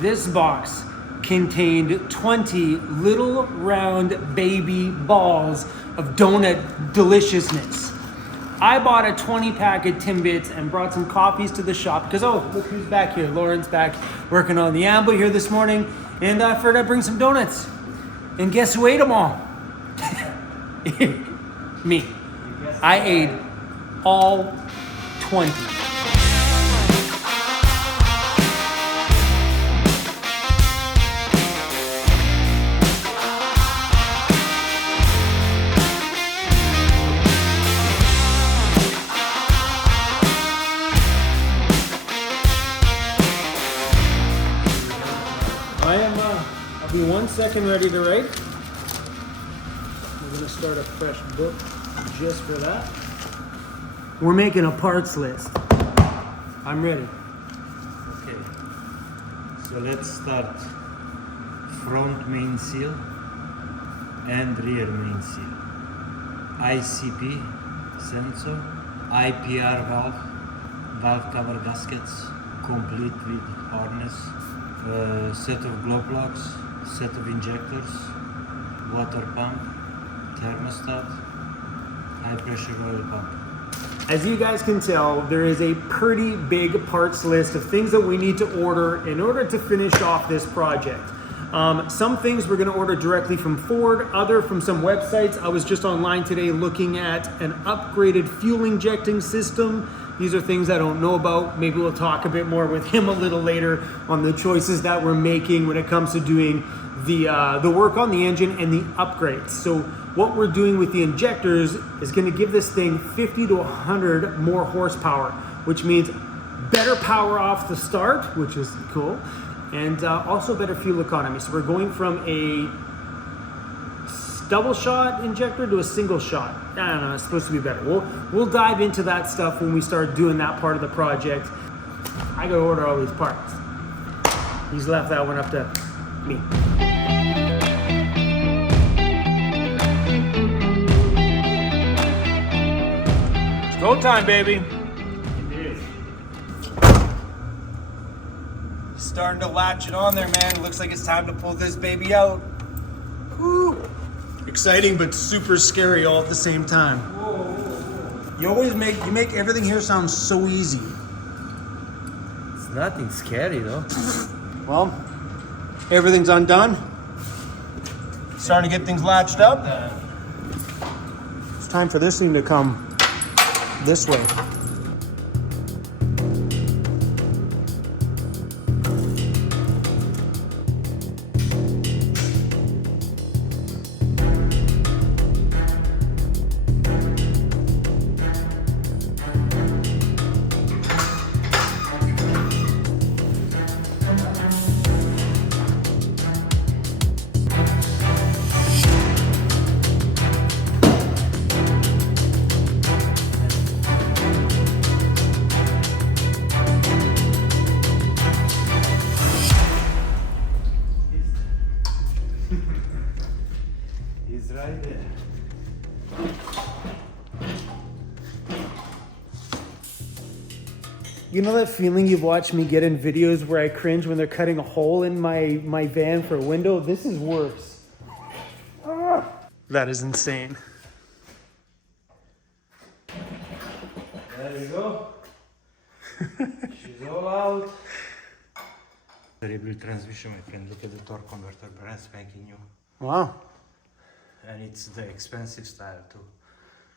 This box contained 20 little round baby balls of donut deliciousness. I bought a 20 pack of Timbits and brought some coffees to the shop because, oh, look who's back here. Lauren's back working on the amble here this morning. And I figured I'd bring some donuts. And guess who ate them all? Me. I ate all 20. I'll be 1 second ready to write. We're gonna start a fresh book just for that. We're making a parts list. I'm ready. Okay, so let's start front main seal and rear main seal. ICP sensor, IPR valve cover gaskets, complete with harness, set of glow plugs, set of injectors, water pump, thermostat, high pressure oil pump. As you guys can tell, there is a pretty big parts list of things that we need to order in order to finish off this project. Some things we're going to order directly from Ford, other from some websites. I was just online today looking at an upgraded fuel injecting system. These are things I don't know about. Maybe we'll talk a bit more with him a little later on the choices that we're making when it comes to doing the work on the engine and the upgrades. So what we're doing with the injectors is going to give this thing 50 to 100 more horsepower, which means better power off the start, which is cool, and also better fuel economy. So we're going from a double shot injector to a single shot. I don't know, it's supposed to be better. We'll dive into that stuff when we start doing that part of the project. I gotta order all these parts. He's left that one up to me. It's go time, baby. It is. Starting to latch it on there, man. It looks like it's time to pull this baby out. Woo. Exciting but super scary all at the same time. You make everything here sound so easy. It's nothing scary though. Well, everything's undone. Starting to get things latched up. It's time for this thing to come this way. He's right there. You know that feeling you've watched me get in videos where I cringe when they're cutting a hole in my van for a window? This is worse. Ah, that is insane. There you go. She's all out. Variable transmission, my friend. Look at the torque converter, brand spanking new. Wow, And it's the expensive style too.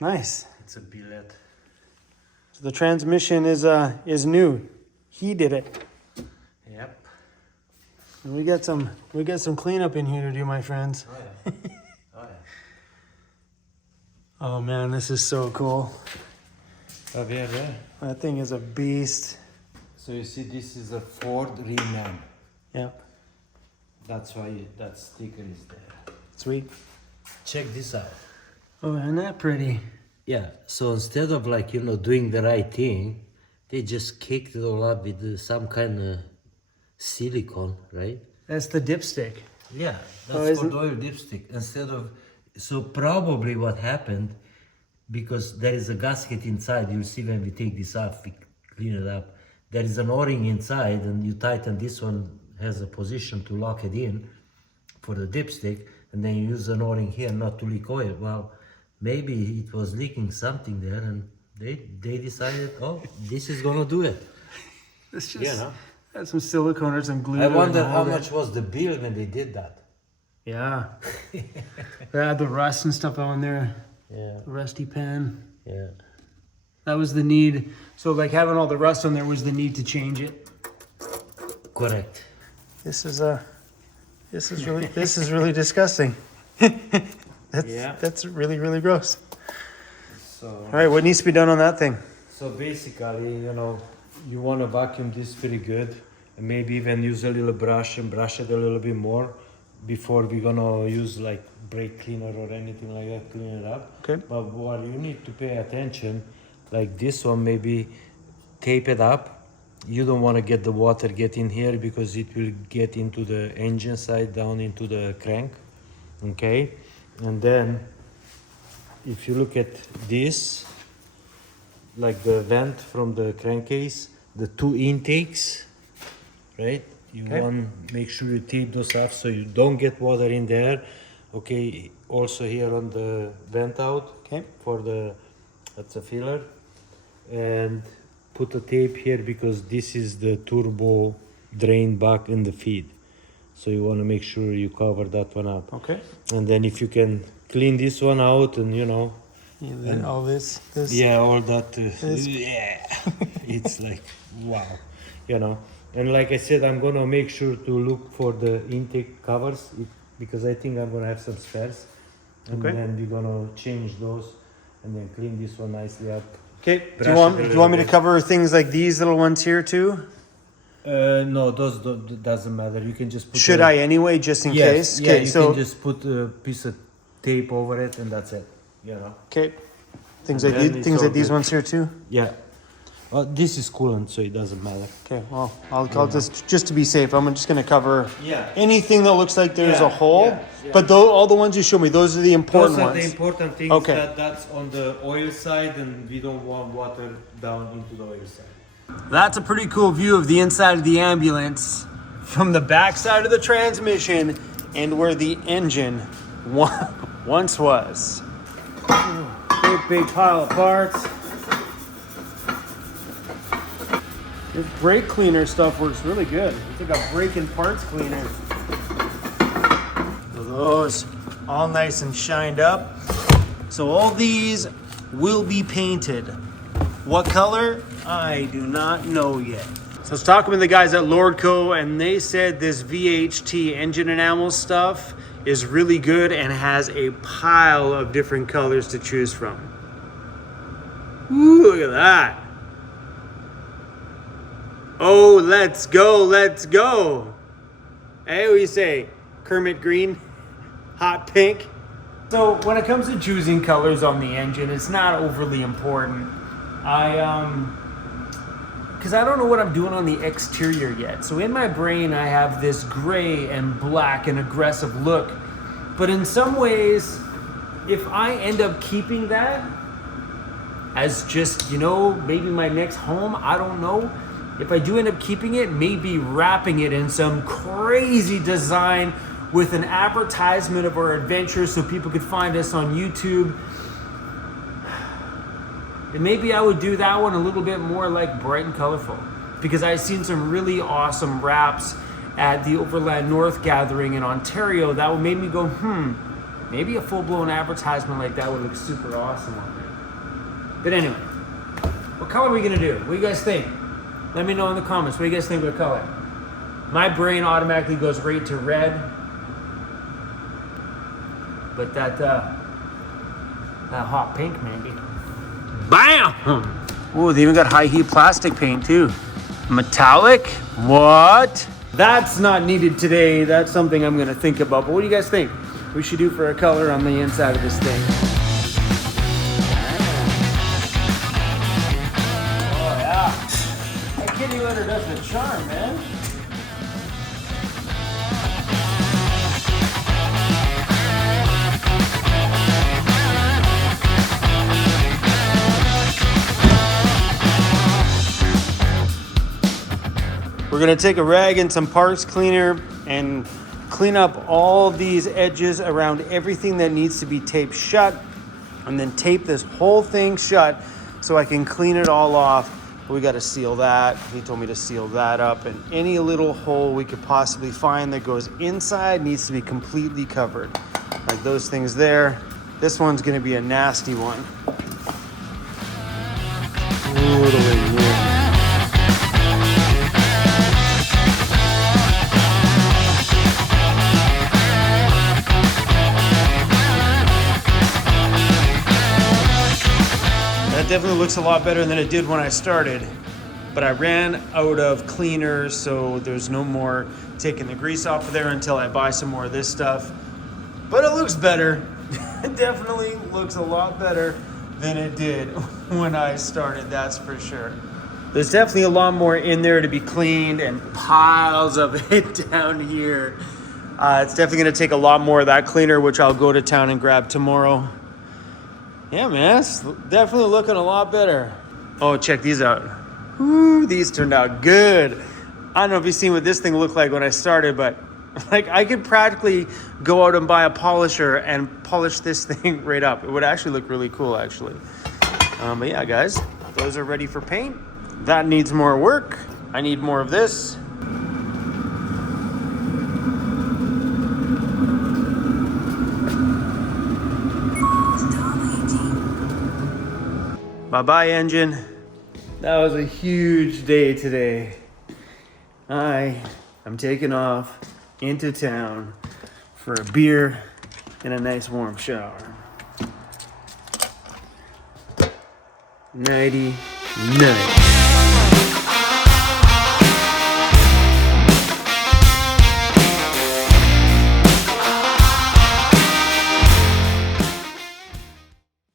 nice. It's a billet. So the transmission is new. He did it. Yep. And we got some cleanup in here to do, my friends. Oh yeah. Oh yeah. Oh man, this is so cool. Oh yeah, yeah. That thing is a beast. So you see, this is a Ford Reman. Yep, That's why that sticker is there. sweet. Check this out. Oh, isn't that pretty? Yeah, so instead of like, doing the right thing, they just kicked it all up with some kind of silicone, right? That's the dipstick. Yeah, Oh, that's isn't- called oil dipstick. Instead of, so probably what happened, because there is a gasket inside, you'll see when we take this off, we clean it up. There is an O-ring inside and you tighten this one has a position to lock it in for the dipstick, and then you use an O-ring here not to leak oil. Well, maybe it was leaking something there, and they decided, oh, this is gonna do it. It's just You know? had some silicone or some glue. I wonder and how hold it. much was the bill when they did that. Yeah. They had the rust and stuff on there. Yeah, Rusty pen. yeah. That was the need. So like having all the rust on there was the need to change it. Correct. This is really disgusting. That's really gross. So, All right, what needs to be done on that thing? so basically, you know, you want to vacuum this pretty good, and maybe even use a little brush and brush it a little bit more before we're gonna use like brake cleaner or anything like that, clean it up. Okay. But what you need to pay attention, like this one, maybe tape it up. You don't want to get the water get in here because it will get into the engine side, down into the crank. Okay, and then if you look at this, like the vent from the crankcase, the two intakes, right? You Okay. want make sure you tape those off so you don't get water in there. Okay, also here on the vent out, Okay. for the, that's a filler, and put a tape here because this is the turbo drain back in the feed, so you want to make sure you cover that one up. Okay. And then if you can clean this one out, and you know, And then all this. yeah, all that, This- yeah, it's like wow, you know. And like I said, I'm gonna make sure to look for the intake covers because I think I'm gonna have some spares, and Okay. then we're gonna change those and then clean this one nicely up. Okay. Do Brush you it a want little me to bit. cover things like these little ones here too? No, those doesn't matter. You can just put. Should I anyway, just in Yes, case? yeah, Okay. you So can just put a piece of tape over it, and that's it. You know. okay. Things And like then these, it's things all like these good. ones here too. Yeah. Well, this is coolant, so it doesn't matter. Okay. Well, I'll just to be safe, I'm just gonna cover Yeah. anything that looks like there's Yeah, a hole. yeah, yeah. But though all the ones you show me, those are the important Those are ones. the important things. Okay. That's on the oil side, and we don't want water down into the oil side. That's a pretty cool view of the inside of the ambulance from the back side of the transmission and where the engine once was. Big pile of parts. This brake cleaner stuff works really good. It's like a brake and parts cleaner. Those all nice and shined up. So all these will be painted. What color? I do not know yet. So I was talking with the guys at Lordco, and they said this VHT engine enamel stuff is really good and has a pile of different colors to choose from. Ooh, look at that. Oh, let's go, let's go. Hey, what do you say? Kermit green, hot pink. So when it comes to choosing colors on the engine, it's not overly important. Because I don't know what I'm doing on the exterior yet. So in my brain, I have this gray and black and aggressive look. But in some ways, if I end up keeping that as just, you know, maybe my next home, I don't know. If I do end up keeping it, maybe wrapping it in some crazy design with an advertisement of our adventures so people could find us on YouTube. And maybe I would do that one a little bit more like bright and colorful, because I've seen some really awesome wraps at the Overland North gathering in Ontario that would make me go, maybe a full-blown advertisement like that would look super awesome on there. But anyway, what color are we gonna do? What do you guys think? Let me know in the comments. What do you guys think of the color? My brain automatically goes right to red. But that hot pink, maybe. Bam! Oh, they even got high heat plastic paint too. Metallic? What? That's not needed today. That's something I'm gonna think about. But what do you guys think we should do for a color on the inside of this thing? Oh yeah. That kitty litter does the charm, man. We're gonna take a rag and some parts cleaner and clean up all these edges around everything that needs to be taped shut, and then tape this whole thing shut so I can clean it all off. We got to seal that. He told me to seal that up, and any little hole we could possibly find that goes inside needs to be completely covered. Like those things there. This one's going to be a nasty one. That definitely looks a lot better than it did when I started, but I ran out of cleaners, so there's no more taking the grease off of there until I buy some more of this stuff. But it looks better. It definitely looks a lot better than it did when I started, that's for sure. There's definitely a lot more in there to be cleaned and piles of it down here. It's definitely gonna take a lot more of that cleaner, which I'll go to town and grab tomorrow. Yeah, man, it's definitely looking a lot better. Oh, check these out. Ooh, these turned out good. I don't know if you've seen what this thing looked like when I started, but like I could practically go out and buy a polisher and polish this thing right up. It would actually look really cool, actually. But yeah, guys, those are ready for paint. That needs more work. I need more of this. Bye-bye, engine. That was a huge day today. I am taking off into town for a beer and a nice warm shower. Nighty night.